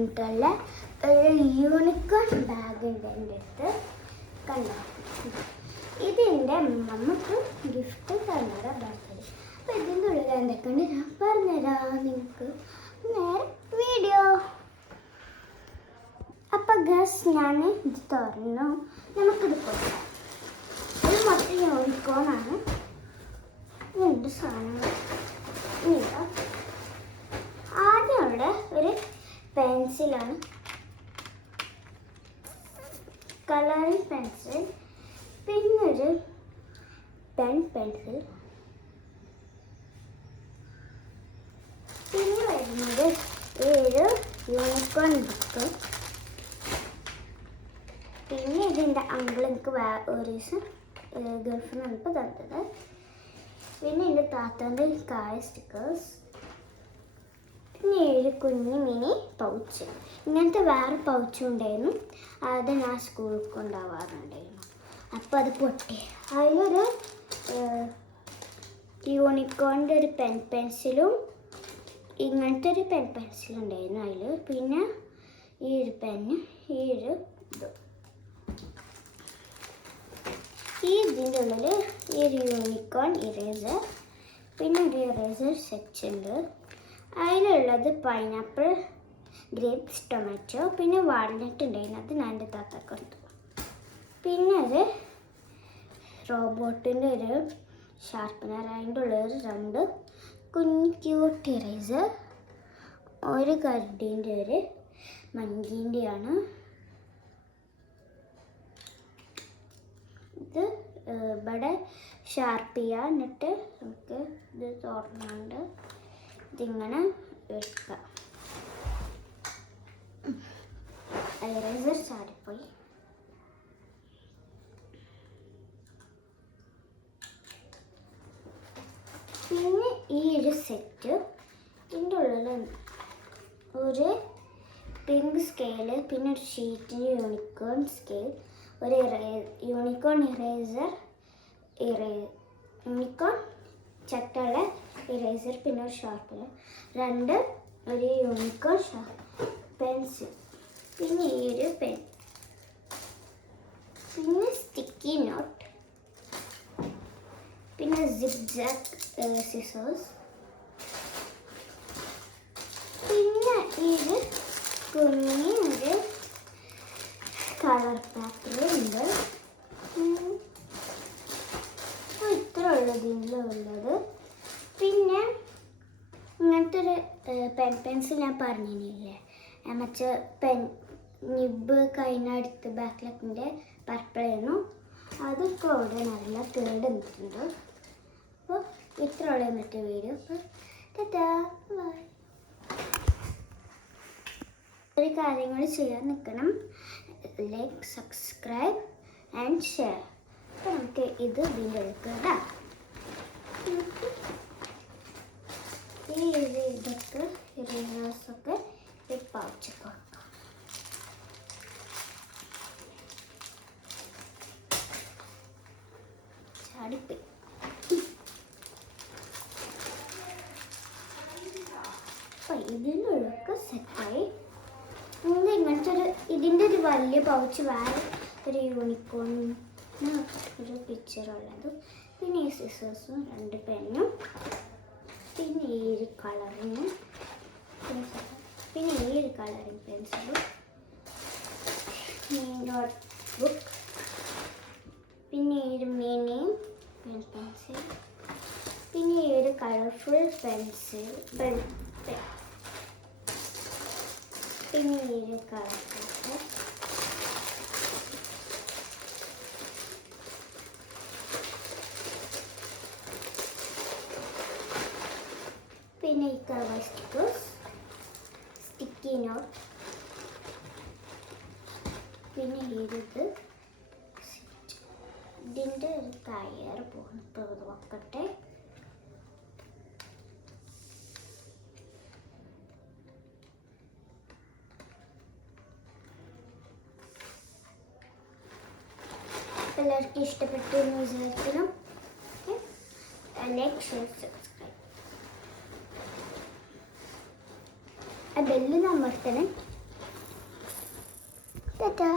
പറഞ്ഞിട്ടുള്ള ഒരു unicorn bag ഉണ്ട് എൻ്റെ അടുത്ത്. കണ്ടോ, ഇതെൻ്റെ അമ്മക്ക് ഗിഫ്റ്റ് തന്നതാ ബർത്ത്ഡേ. അപ്പോൾ ഇതിൻ്റെ ഉള്ളിൽ എന്തൊക്കെയുണ്ട് ഞാൻ പറഞ്ഞുതരാം നിങ്ങൾക്ക്. നേരെ വീഡിയോ. അപ്പം ഗസ് ഞാൻ ഇത് തുറന്നു. നമുക്കിത് കൊടുക്കാം. ഇത് മൊത്തം യൂണിക്കോണാണ്. രണ്ട് സാധനങ്ങൾ. ആദ്യമുള്ള ഒരു പെൻസിലാണ്, കളറിംഗ് പെൻസിൽ. പിന്നൊരു പെൻസിൽ. പിന്നെ വരുന്നത് ഒരു യൂണിക്കോൺ ബുക്ക്. പിന്നെ ഇതിൻ്റെ അങ്കിൾ എനിക്ക് ഒരു ദിവസം ഗൾഫിൽ നിന്നിപ്പോൾ തന്നത്. പിന്നെ എൻ്റെ താത്താൻ്റെ കായ സ്റ്റിക്കേഴ്സ്. പിന്നെ ഒരു കുഞ്ഞ് മിനി പൗച്ച്. ഇങ്ങനത്തെ വേറെ പൗച്ചും ഉണ്ടായിരുന്നു. അത് ഞാൻ സ്കൂളിൽ കൊണ്ടുപോകാറുണ്ടായിരുന്നു. അപ്പോൾ അത് പൊട്ടി. അതിലൊരു യൂണിക്കോണിൻ്റെ ഒരു പെൻസിലും ഇങ്ങനത്തെ ഒരു പെൻസിലുണ്ടായിരുന്നു അതിൽ. പിന്നെ ഈ ഒരു പെന്ന്, ഈ ഒരു ഇത്. ഇതിൻ്റെ ഉള്ളിൽ ഈ ഒരു യൂണിക്കോൺ ഇറേസർ. പിന്നെ ഒരു ഇറേസർ സെറ്റ് ഉണ്ട്. അതിലുള്ളത് പൈനാപ്പിൾ, ഗ്രേപ്സ്, ടൊമാറ്റോ. പിന്നെ വാൾനട്ട് ഉണ്ടായിരുന്നു. അത് ഞാൻ എൻ്റെ താത്താക്ക് കൊടുത്തു. പിന്നെ ഒരു റോബോട്ടിൻ്റെ ഒരു ഷാർപ്പനർ. അതിൻ്റെ ഉള്ളൊരു രണ്ട് കുഞ്ഞ് ക്യൂട്ട് ഇറേസർ. ഒരു കരടീൻ്റെ ഒരു മങ്കീൻ്റെയാണ്. ഇത് ഇവിടെ ഷാർപ്പ് എന്നിട്ട് നമുക്ക് ഇത് തുറന്നുകൊണ്ട് ഇതിങ്ങനെ വെക്കാം. ഇറേസർ ചാടിപ്പോയി. പിന്നെ ഈ ഒരു സെറ്റ്. ഇതിൻ്റെ ഉള്ളിൽ ഒരു പിങ്ക് സ്കെയില്, പിന്നെ ഒരു ഷീറ്റിന് യൂണിക്കോൺ സ്കെയിൽ, ഒരു യൂണിക്കോൺ ഇറേസർ, യൂണിക്കോൺ ചട്ടുള്ള ഇറേസർ, പിന്നെ ഒരു ഷാർപ്പനർ, ഒരു യൂണിക്കോൺ പെൻസിൽ, പിന്നെ ഈ ഒരു പെൻ, പിന്നെ സ്റ്റിക്കി നോട്ട്, പിന്നെ സിഗ്സാഗ് സിസേഴ്സ്, പിന്നെ ഇത് കുഞ്ഞൊരു കളർ പേപ്പർ ഉണ്ട്. ഇത്ര ഉള്ളത്. പിന്നെ ഇങ്ങനത്തെ ഒരു പെൻസിൽ ഞാൻ പറഞ്ഞില്ലേ, മറ്റേ നിബ് കഴിഞ്ഞടുത്ത് ബാക്കിലൊക്കെ പർപ്പിളായിരുന്നു. അതൊക്കെ അവിടെ നല്ല കേട് നിന്നിട്ടുണ്ട്. അപ്പോൾ ഇത്ര ഉള്ള മറ്റേ വീഡിയോ. അപ്പോൾ ഒരു കാര്യങ്ങൾ ചെയ്യാൻ നിൽക്കണം. Like, subscribe and share. അപ്പോൾ നമുക്ക് ഇത് ഇതിൻ്റെ എടുക്കാം. ഇതൊക്കെ ഇറേസൊക്കെ ഈ പൗച്ചൊക്കെ വെക്കാം. ചാടിപ്പോയി. അപ്പം ഇതിനുള്ളൊക്കെ സെറ്റായി. ഇങ്ങനത്തെ ഇതിൻ്റെ ഒരു വലിയ പൗച്ച്, വേറെ ഒരു യൂണിക്കോണിന് ഒരു പിക്ചറുള്ളതും, പിന്നെ ഈ സിസേഴ്സും, 2 പെന്നും, പിന്നെ ഈ ഒരു കളറിങ്, പിന്നെ ഈ ഒരു കളറിങ് പെൻസിലും, നോട്ട് ബുക്ക്, പിന്നെ ഈ ഒരു മിനി പെൻസിൽ, പിന്നെ ഈ ഒരു കളർഫുൾ പെൻസിൽ, പിന്നെ ഈ ഒരു കളർ പേപ്പർ, പിന്നെ ഈ കളർ സ്റ്റിക്കേഴ്സ്, സ്റ്റിക്കി നോട്ട്, പിന്നെ ഇത് ഇതിൻ്റെ ഒരു കയർ പോകുന്നത് വെക്കട്ടെ. എല്ലാവർക്കും ഇഷ്ടപ്പെട്ടു എന്ന് വിചാരിക്കണം. Like, share, subscribe. ആ ബെല്ല് അമർത്തണം. ടാറ്റാ.